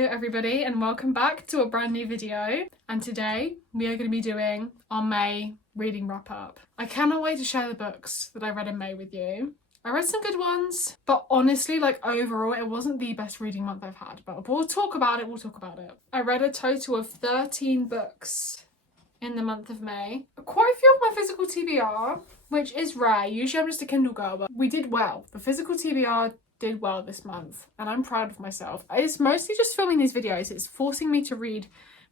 everybody, and welcome back to a brand new video. And today we are going to be doing our May reading wrap up. I cannot wait to share the books that I read in May with you. I read some good ones, but honestly, overall, it wasn't the best reading month I've had, but we'll talk about it. I read a total of 13 books in the month of May. Quite a few of my physical TBR, which is rare. Usually I'm just a Kindle girl, but we did well. The physical TBR did well this month, and I'm proud of myself. It's mostly just filming these videos. It's forcing me to read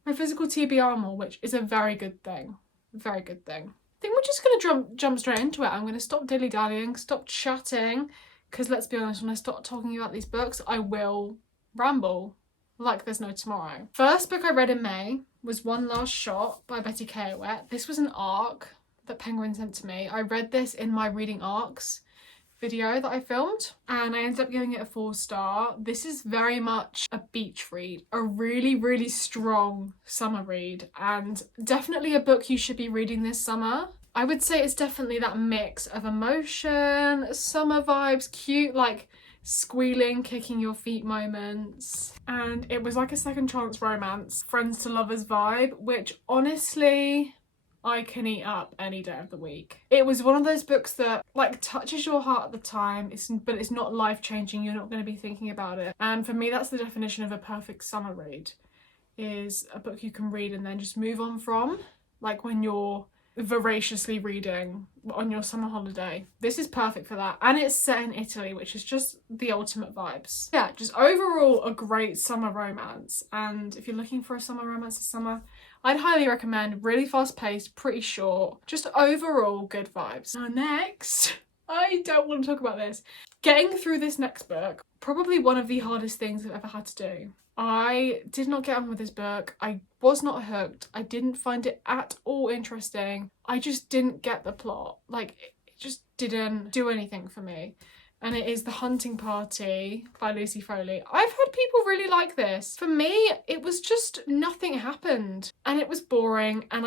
my physical TBR more, which is a very good thing. Very good thing. I think we're just going to jump straight into it. I'm going to stop dilly-dallying, stop chatting, because let's be honest, when I start talking about these books, I will ramble like there's no tomorrow. First book I read in May was One Last Shot by Betty Keowett. This was an arc that Penguin sent to me. I read this in my reading arcs video that I filmed, and I ended up giving it a 4-star. This is very much a beach read, a really strong summer read, and definitely a book you should be reading this summer. I would say it's definitely that mix of emotion, summer vibes, cute squealing, kicking your feet moments, and it was like a second chance romance, friends to lovers vibe, which honestly I can eat up any day of the week. It was one of those books that touches your heart at the time, but it's not life-changing. You're not going to be thinking about it. And for me, that's the definition of a perfect summer read, is a book you can read and then just move on from, like when you're voraciously reading on your summer holiday. This is perfect for that. And it's set in Italy, which is just the ultimate vibes. Yeah, just overall a great summer romance. And if you're looking for a summer romance this summer, I'd highly recommend. Really fast paced, pretty short, just overall good vibes. Now next, I don't want to talk about this. Getting through this next book, probably one of the hardest things I've ever had to do. I did not get on with this book. I was not hooked. I didn't find it at all interesting. I just didn't get the plot. It just didn't do anything for me. And it is The Hunting Party by Lucy Foley. I've heard people really like this. For me, it was just nothing happened. And it was boring, and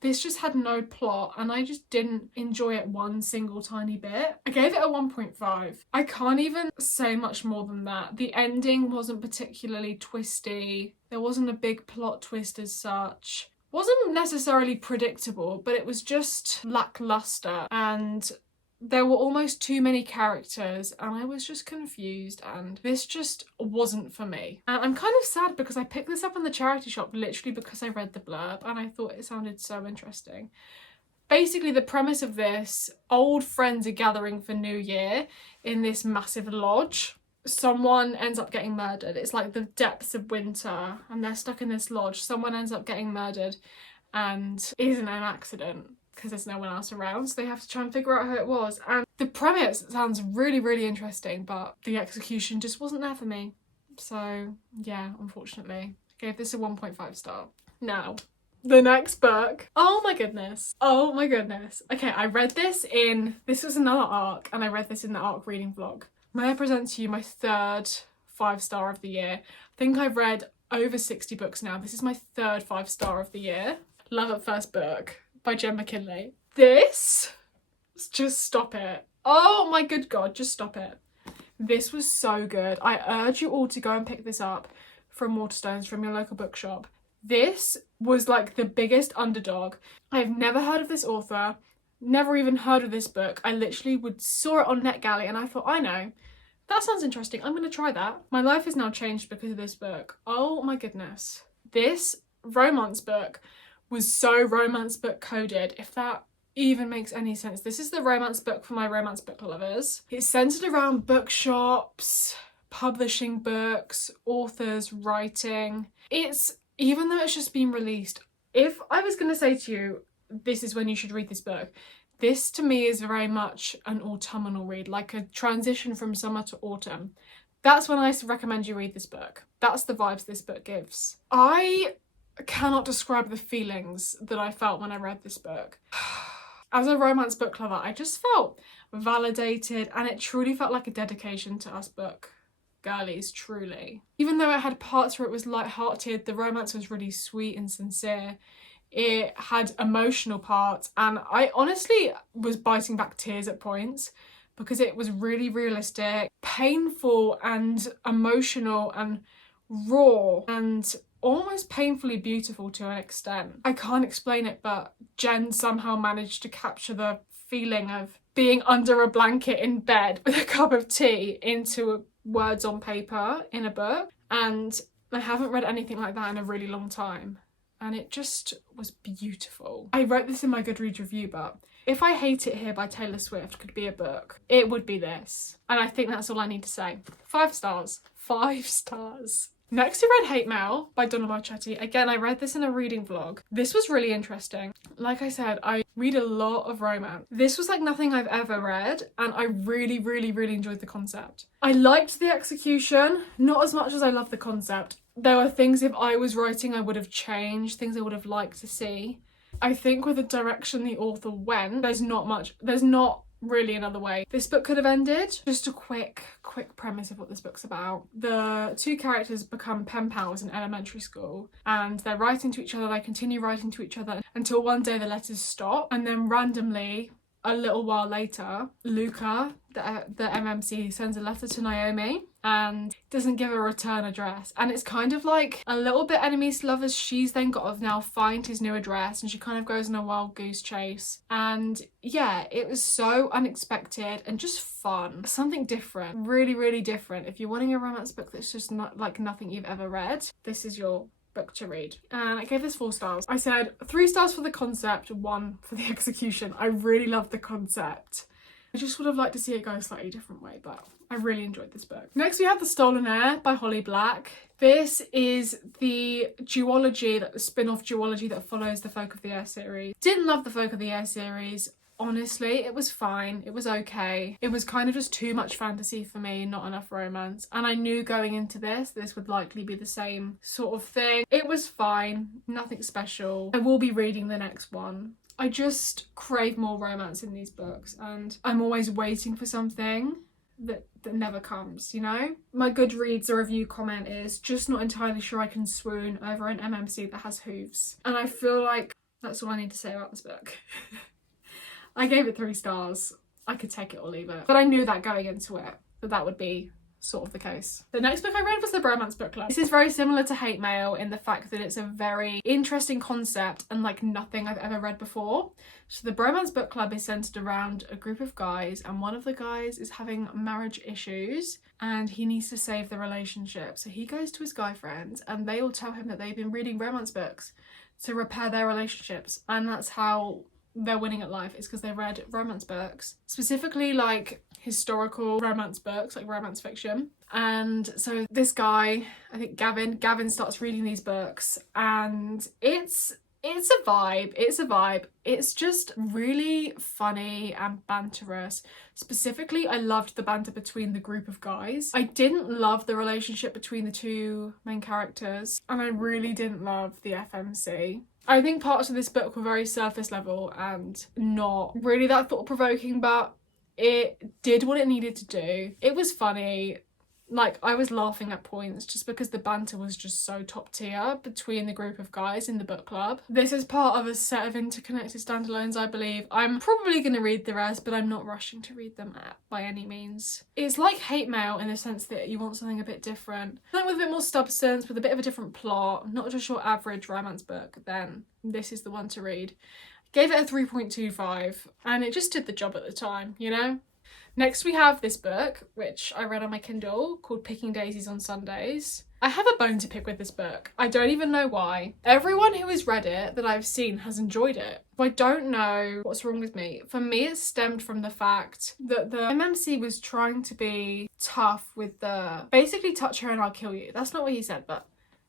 this just had no plot, and I just didn't enjoy it one single tiny bit. I gave it a 1.5. I can't even say much more than that. The ending wasn't particularly twisty. There wasn't a big plot twist as such. Wasn't necessarily predictable, but it was just lackluster, and there were almost too many characters, and I was just confused, and this just wasn't for me. And I'm kind of sad because I picked this up in the charity shop literally because I read the blurb and I thought it sounded so interesting. Basically, the premise of this, old friends are gathering for New Year in this massive lodge. Someone ends up getting murdered. It's like the depths of winter and they're stuck in this lodge. Someone ends up getting murdered and it isn't an accident, because there's no one else around, so they have to try and figure out who it was. And the premise sounds really interesting, but the execution just wasn't there for me. So yeah, unfortunately, I gave this a 1.5 star. Now, the next book. Oh my goodness. Okay, I read this was another arc, and I read this in the arc reading vlog. May I present to you my third 5-star of the year. I think I've read over 60 books now. This is my third 5-star of the year. Love at First Book by Jen McKinley. Just stop it. Oh my good God, just stop it. This was so good. I urge you all to go and pick this up from Waterstones, from your local bookshop. This was like the biggest underdog. I've never heard of this author, never even heard of this book. I literally saw it on NetGalley and I thought, I know, that sounds interesting. I'm going to try that. My life has now changed because of this book. Oh my goodness. This romance book was so romance book coded, if that even makes any sense. This is the romance book for my romance book lovers. It's centered around bookshops, publishing books, authors, writing. Even though it's just been released, if I was going to say to you, this is when you should read this book, this to me is very much an autumnal read, like a transition from summer to autumn. That's when I recommend you read this book. That's the vibes this book gives. I cannot describe the feelings that I felt when I read this book. As a romance book lover, I just felt validated, and it truly felt like a dedication to us book girlies, truly. Even though it had parts where it was light-hearted, the romance was really sweet and sincere. It had emotional parts, and I honestly was biting back tears at points because it was really realistic, painful and emotional, and raw and almost painfully beautiful to an extent. I can't explain it, but Jen somehow managed to capture the feeling of being under a blanket in bed with a cup of tea into words on paper in a book. And I haven't read anything like that in a really long time. And it just was beautiful. I wrote this in my Goodreads review, but if I Hate It Here by Taylor Swift could be a book, it would be this. And I think that's all I need to say. 5 stars. 5 stars. Next we read Hate Mail by Donna Marchetti. Again, I read this in a reading vlog. This was really interesting. Like I said, I read a lot of romance. This was like nothing I've ever read, and I really, really, really enjoyed the concept. I liked the execution, not as much as I loved the concept. There were things if I was writing I would have changed, things I would have liked to see. I think with the direction the author went, there's not really another way this book could have ended. Just a quick premise of what this book's about. The 2 characters become pen pals in elementary school, and they're writing to each other, they continue writing to each other until one day the letters stop, and then randomly, a little while later, Luca, the MMC, sends a letter to Naomi and doesn't give a return address. And it's kind of like a little bit enemies to lovers. She's then got to now find his new address, and she kind of goes on a wild goose chase. And yeah, it was so unexpected and just fun. Something different, really, really different. If you're wanting a romance book that's just not like nothing you've ever read, this is your book to read. And I gave this 4 stars. I said 3 stars for the concept, 1 for the execution. I really loved the concept. I just would have liked to see it go a slightly different way, but I really enjoyed this book. Next we have The Stolen Heir by Holly Black. This is the duology, the spin-off duology that follows the Folk of the Air series. Didn't love the Folk of the Air series. Honestly, it was fine. It was okay. It was kind of just too much fantasy for me, not enough romance. And I knew going into this would likely be the same sort of thing. It was fine. Nothing special. I will be reading the next one. I just crave more romance in these books, and I'm always waiting for something that never comes, you know? My Goodreads review comment is, just not entirely sure I can swoon over an MMC that has hooves. And I feel like that's all I need to say about this book. I gave it 3 stars. I could take it or leave it. But I knew that going into it, that would be sort of the case. The next book I read was The Bromance Book Club. This is very similar to Hate Mail in the fact that it's a very interesting concept and like nothing I've ever read before. So The Bromance Book Club is centered around a group of guys, and one of the guys is having marriage issues and he needs to save the relationship. So he goes to his guy friends and they all tell him that they've been reading romance books to repair their relationships, and that's how they're winning at life, is because they read romance books, specifically like historical romance books, like romance fiction. And so this guy, I think Gavin starts reading these books, and it's a vibe. It's just really funny and banterous. Specifically, I loved the banter between the group of guys. I didn't love the relationship between the 2 main characters, and I really didn't love the FMC. I think parts of this book were very surface level and not really that thought-provoking, but it did what it needed to do. It was funny. Like, I was laughing at points just because the banter was just so top tier between the group of guys in the book club. This is part of a set of interconnected standalones, I believe. I'm probably going to read the rest, but I'm not rushing to read them by any means. It's like Hate Mail in the sense that you want something a bit different. Something with a bit more substance, with a bit of a different plot, not just your average romance book, then this is the one to read. Gave it a 3.25, and it just did the job at the time, you know? Next we have this book, which I read on my Kindle, called Picking Daisies on Sundays. I have a bone to pick with this book. I don't even know why. Everyone who has read it that I've seen has enjoyed it. I don't know what's wrong with me. For me, it stemmed from the fact that the MMC was trying to be tough with the, basically touch her and I'll kill you. That's not what he said, but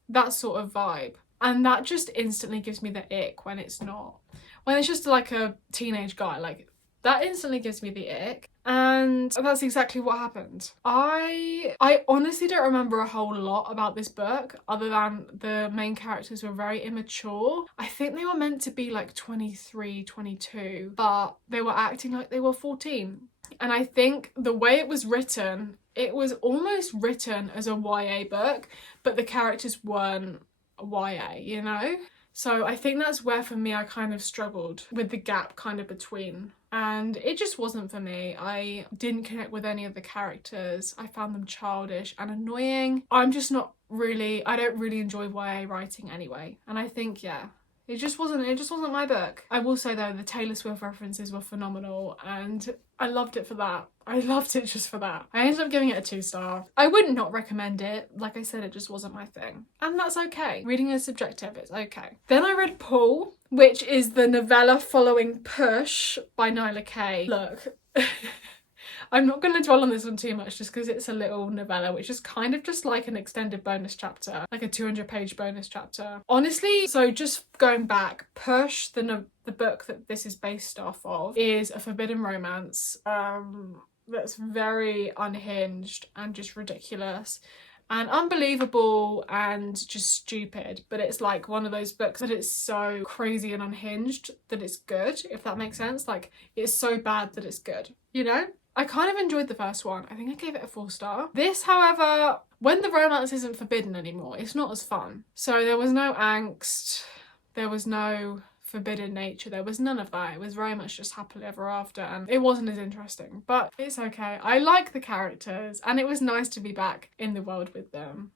that sort of vibe. And that just instantly gives me the ick when it's not. When it's just like a teenage guy, like, that instantly gives me the ick. And that's exactly what happened. I honestly don't remember a whole lot about this book other than the main characters were very immature. I think they were meant to be like 23, 22, but they were acting like they were 14. And I think the way it was written, it was almost written as a YA book, but the characters weren't YA, you know? So I think that's where for me I kind of struggled with the gap kind of between and it just wasn't for me. I didn't connect with any of the characters. I found them childish and annoying. I don't really enjoy YA writing anyway, and I think, yeah, it just wasn't my book. I will say though, the Taylor Swift references were phenomenal and I loved it for that. I loved it just for that. I ended up giving it a 2-star. I would not recommend it. Like I said, it just wasn't my thing. And that's okay. Reading is subjective, it's okay. Then I read Pull, which is the novella following Push by Nyla Kay. Look, I'm not going to dwell on this one too much just because it's a little novella, which is kind of just like an extended bonus chapter, like a 200-page bonus chapter. Honestly, so just going back, Push, the book that this is based off of, is a forbidden romance that's very unhinged and just ridiculous and unbelievable and just stupid, but it's like one of those books that it's so crazy and unhinged that it's good, if that makes sense. Like, it's so bad that it's good, you know? I kind of enjoyed the first one. I think I gave it a 4-star. This, however, when the romance isn't forbidden anymore, it's not as fun. So there was no angst, there was no forbidden nature, there was none of that. It was very much just happily ever after, and it wasn't as interesting, but it's okay. I like the characters and it was nice to be back in the world with them.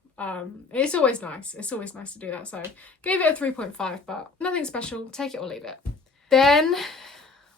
It's always nice to do that. So gave it a 3.5, but nothing special, take it or leave it. Then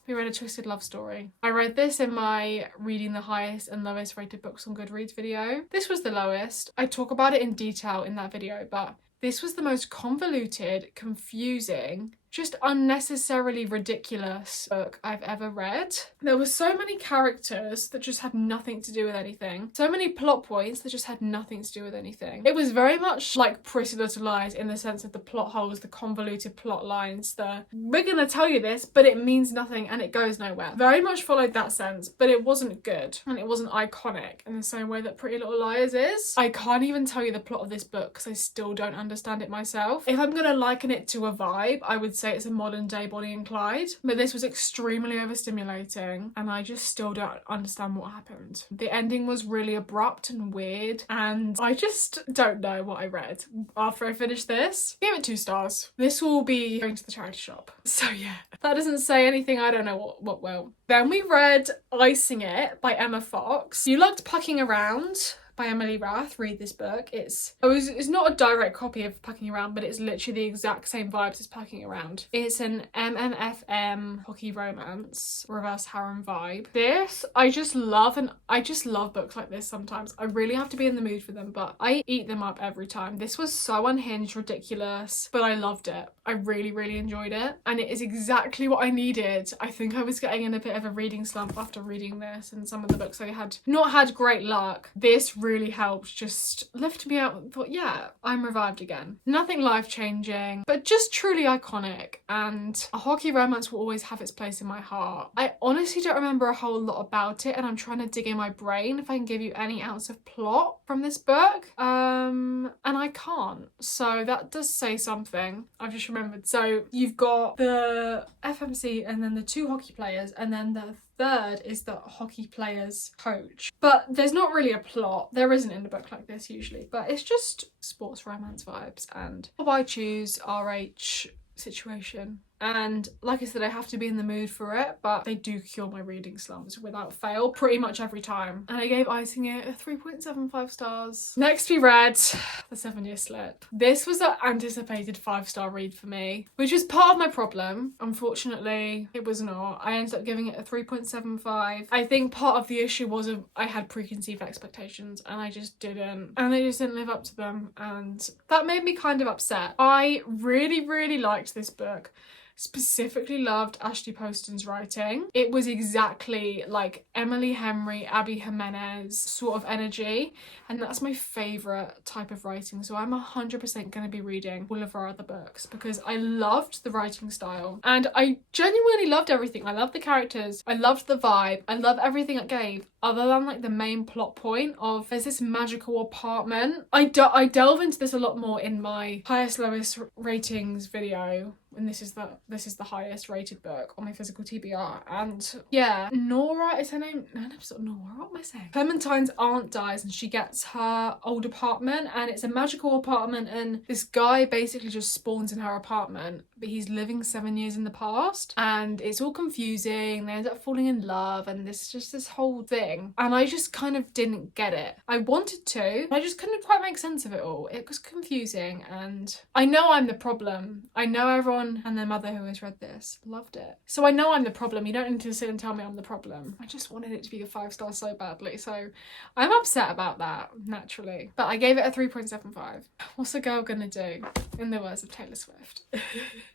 we read A Twisted Love Story. I read this in my reading the highest and lowest rated books on Goodreads video. This was the lowest. I talk about it in detail in that video, but this was the most convoluted, confusing, just unnecessarily ridiculous book I've ever read. There were so many characters that just had nothing to do with anything. So many plot points that just had nothing to do with anything. It was very much like Pretty Little Lies in the sense of the plot holes, the convoluted plot lines, we're gonna tell you this, but it means nothing and it goes nowhere. Very much followed that sense, but it wasn't good and it wasn't iconic in the same way that Pretty Little Liars is. I can't even tell you the plot of this book because I still don't understand it myself. If I'm gonna liken it to a vibe, I would say it's a modern day Bonnie and Clyde, but this was extremely overstimulating and I just still don't understand what happened. The ending was really abrupt and weird and I just don't know what I read after I finished this. I gave it 2 stars. This will be going to the charity shop. So yeah, that doesn't say anything. I don't know what will. Then we read Icing It by Emma Fox. You liked Pucking Around by Emily Rath. Read this book. It's not a direct copy of Pucking Around, but it's literally the exact same vibes as Pucking Around. It's an MMFM hockey romance, reverse harem vibe. This I just love, and I just love books like this sometimes. I really have to be in the mood for them, but I eat them up every time. This was so unhinged, ridiculous, but I loved it. I really, really enjoyed it, and it is exactly what I needed. I think I was getting in a bit of a reading slump after reading this, and some of the books I had not had great luck. This really helped just lift me up and thought, yeah, I'm revived again. Nothing life-changing, but just truly iconic, and a hockey romance will always have its place in my heart. I honestly don't remember a whole lot about it, and I'm trying to dig in my brain if I can give you any ounce of plot from this book, and I can't, so that does say something. I've just remembered. So you've got the FMC and then the 2 hockey players, and then the third is the hockey player's coach. But there's not really a plot. There isn't in a book like this usually, but it's just sports romance vibes and I choose RH situation. And like I said, I have to be in the mood for it, but they do cure my reading slumps without fail pretty much every time. And I gave Icing It a 3.75 stars. Next we read The 7-Year Slip. This was an anticipated 5-star read for me, which was part of my problem. Unfortunately, it was not. I ended up giving it a 3.75. I think part of the issue was I had preconceived expectations and I just didn't. And they just didn't live up to them. And that made me kind of upset. I really, really liked this book. Specifically loved Ashley Poston's writing. It was exactly like Emily Henry, Abby Jimenez sort of energy, and that's my favourite type of writing, so I'm 100% going to be reading all of her other books because I loved the writing style and I genuinely loved everything. I loved the characters, I loved the vibe, I love everything it gave other than like the main plot point of there's this magical apartment. I delve into this a lot more in my highest lowest ratings video and this is the highest rated book on my physical TBR. And yeah, Nora is her name. No, it's not Nora. What am I saying? Clementine's aunt dies and she gets her old apartment, and it's a magical apartment, and this guy basically just spawns in her apartment, but he's living 7 years in the past, and it's all confusing. They end up falling in love, and there's just this whole thing, and I just kind of didn't get it. I wanted to, I just couldn't quite make sense of it all. It was confusing, and I know I'm the problem. I know everyone and their mother who has read this loved it, so I know I'm the problem. You don't need to sit and tell me I'm the problem. I just wanted it to be a 5-star so badly, so I'm upset about that, naturally, but I gave it a 3.75. What's a girl gonna do, in the words of Taylor Swift?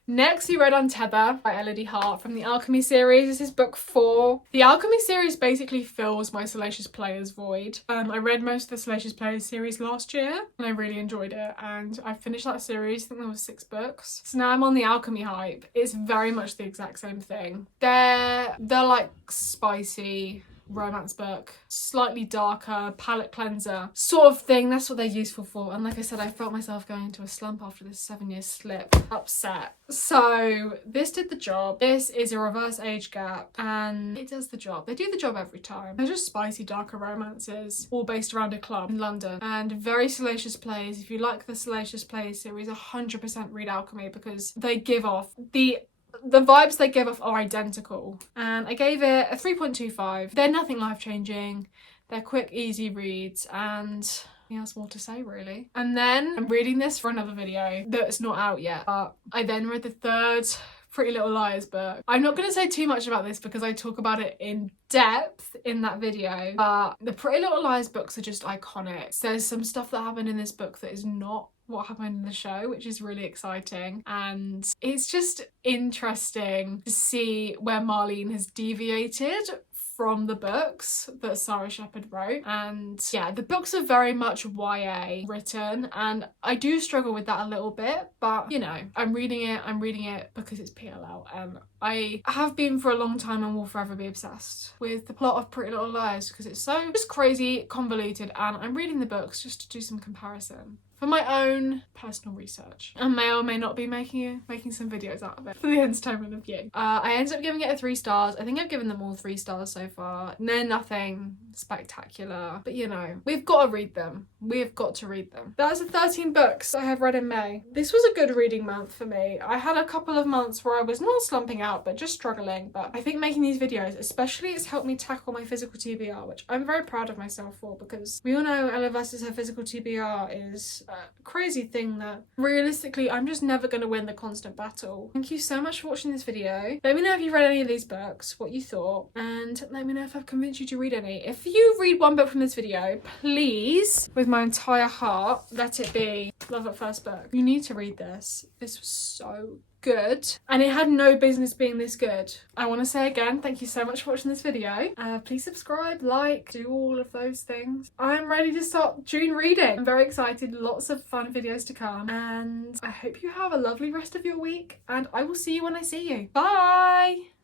Next, we read Untether by Elodie Hart from the Alchemy series. This is book 4. The Alchemy series basically fills my Salacious Players void. I read most of the Salacious Players series last year, and I really enjoyed it, and I finished that series. I think there was 6 books. So now I'm on the Alchemy hype. It's very much the exact same thing. They're like spicy romance book, slightly darker, palette cleanser sort of thing. That's what they're useful for. And like I said, I felt myself going into a slump after this 7-year slip. Upset. So this did the job. This is a reverse age gap, and it does the job. They do the job every time. They're just spicy, darker romances, all based around a club in London, and very Salacious Plays. If you like the Salacious Plays series, 100% read Alchemy, because they give off the vibes they give off are identical. And I gave it a 3.25. They're nothing life-changing. They're quick, easy reads, and nothing else more to say, really. And then I'm reading this for another video that's not out yet, but I then read the 3rd Pretty Little Liars book. I'm not going to say too much about this because I talk about it in depth in that video, but the Pretty Little Liars books are just iconic. There's some stuff that happened in this book that is not what happened in the show, which is really exciting, and it's just interesting to see where Marlene has deviated from the books that Sarah Shepherd wrote. And yeah, the books are very much YA written, and I do struggle with that a little bit, but you know, I'm reading it because it's PLL, and I have been for a long time and will forever be obsessed with the plot of Pretty Little Liars because it's so just crazy convoluted, and I'm reading the books just to do some comparison for my own personal research, and may or may not be making some videos out of it for the entertainment of you. I ended up giving it a 3 stars. I think I've given them all 3 stars so far. They're nothing spectacular, but you know, we've got to read them. We've got to read them. That's the 13 books I have read in May. This was a good reading month for me. I had a couple of months where I was not slumping out, but just struggling. But I think making these videos, especially, it's helped me tackle my physical TBR, which I'm very proud of myself for, because we all know Ella versus her physical TBR is a crazy thing that realistically I'm just never going to win the constant battle. Thank you so much for watching this video. Let me know if you've read any of these books, what you thought, and let me know if I've convinced you to read any. If you read one book from this video, please, with my entire heart, let it be Love at First Book. You need to read this. This was so good, and it had no business being this good. I want to say again, thank you so much for watching this video. Please subscribe, like, do all of those things. I'm ready to start June reading. I'm very excited, lots of fun videos to come, and I hope you have a lovely rest of your week, and I will see you when I see you. Bye!